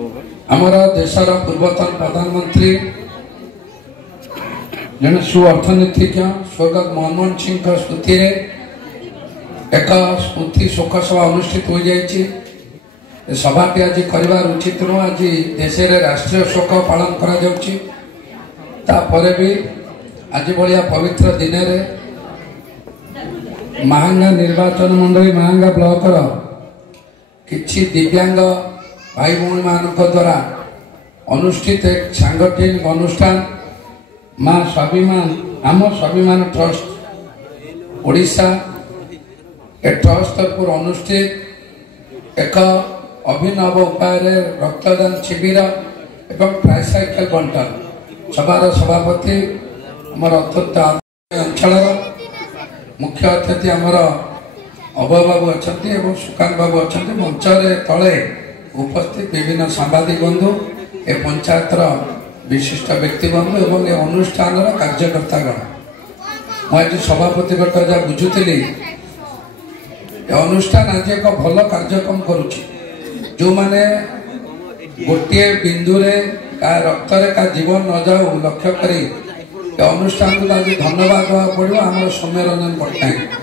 आमर देशर पूर्वतन प्रधानमंत्री जन सु अर्थनीतिज्ञ स्वर्गत मनमोहन सिंह स्मृति एक स्मृति शोक सभा अनुष्ठित हो जाइए। सभाटी आज कर उचित नुह। आज देश में राष्ट्रीय शोक पालन कर भी आज भाया पवित्र दिन महांगा निर्वाचन मंडली महांगा ब्लॉकर किछि दिव्यांग भाई भौणी मान द्वारा अनुष्ठित एक सांगठनिक अनुष्ठान माँ स्वाभिमान आम स्वाभिमान ट्रस्ट ओडिशा ए ट्रस्ट तरफ अनुष्ठित एक अभिनव उपाय रक्तदान शिविर एवं ट्राइसाइकेल बंटन सभार सभापति आमर अत्यंत अंचल मुख्य अतिथि आमर अभय बाबू अच्छा सुकांत बाबू अच्छा मंच तले उपस्थित विभिन्न सांबादिक बंधु ए पंचायतर विशिष्ट व्यक्तिबंधु एवं ए अनुष्ठान कार्यकर्तागण मुझे सभापति जहाँ बुझुली अनुष्ठान आज एक भल कार्यक्रम करुच्ची जो माने गोटे बिंदुरे का रक्त का जीवन न जाऊ लक्ष्य करी अनुष्ठान को आज धन्यवाद देवा पड़ो आम सौम्य रंजन पट्टनायक